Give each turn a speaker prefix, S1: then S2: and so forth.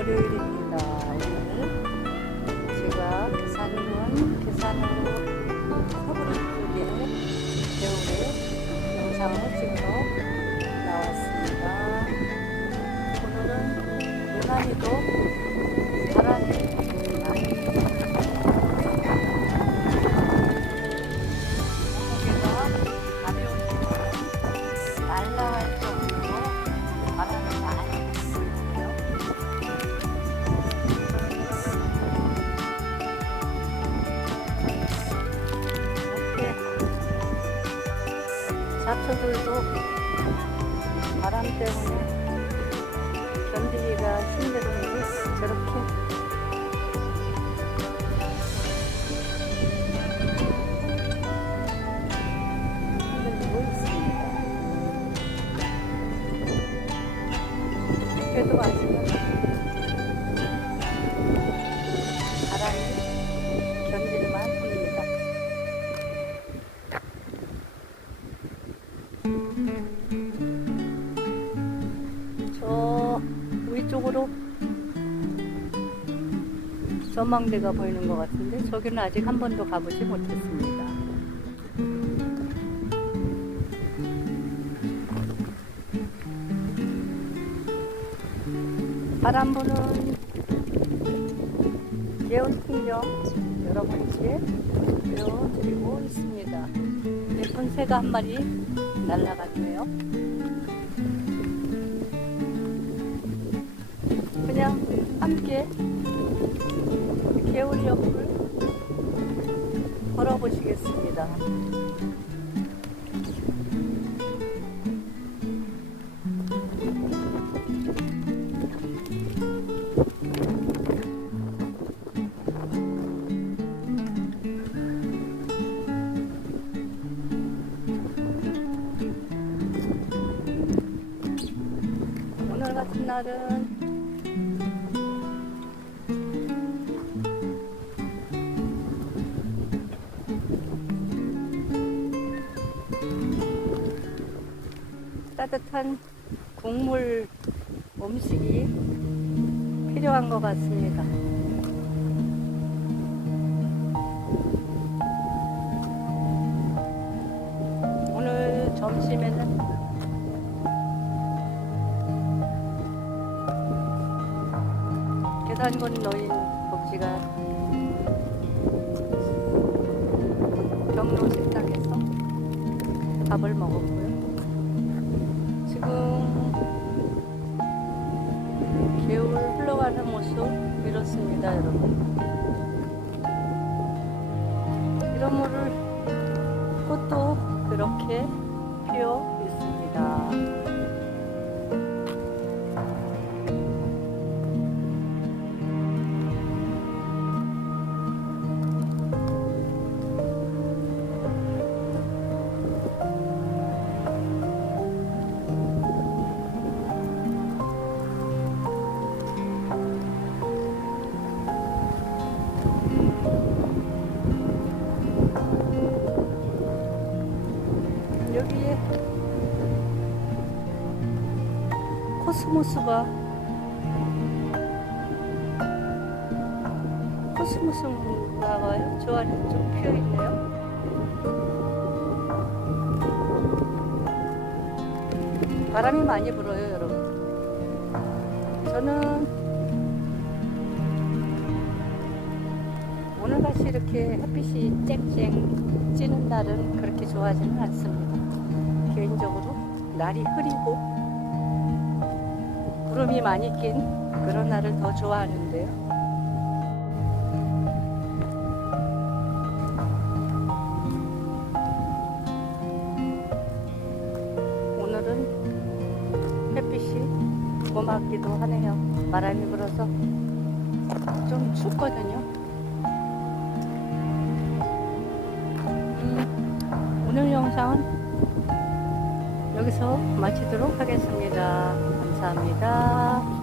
S1: 월요일입니다. 오늘 제가 계산군 계산으로 서부른 쪽에 겨울에 영상을 찍으러 나왔습니다. 오늘은 유난히도 잡초들도 바람 때문에 견디기가 힘들은데 저렇게 흔들리고 있습니다. 그래도 아직 위쪽으로 전망대가 보이는 것 같은데 저기는 아직 한 번도 가보지 못했습니다. 바람 부는 개운 풍경 여러분께 보여드리고 있습니다. 예쁜 새가 한 마리 날아갔네요. 함께 개울 옆을 걸어보시겠습니다. 오늘 같은 날은 따뜻한 국물 음식이 필요한 것 같습니다. 오늘 점심에는 계산군 노인 복지가 경로 식당에서 밥을 먹었고 이렇습니다, 여러분. 이런 물을 꽃도 그렇게 피어 있습니다. 코스모스가 코스모스인가 봐요. 저 안에 좀 피어 있네요. 바람이 많이 불어요, 여러분. 저는 오늘같이 이렇게 햇빛이 쨍쨍 찌는 날은 그렇게 좋아하지는 않습니다. 개인적으로 날이 흐리고 구름이 많이 낀 그런 날을 더 좋아하는데요. 오늘은 햇빛이 고맙기도 하네요. 바람이 불어서 좀 춥거든요. 음, 오늘 영상은 여기서 마치도록 하겠습니다. 감사합니다.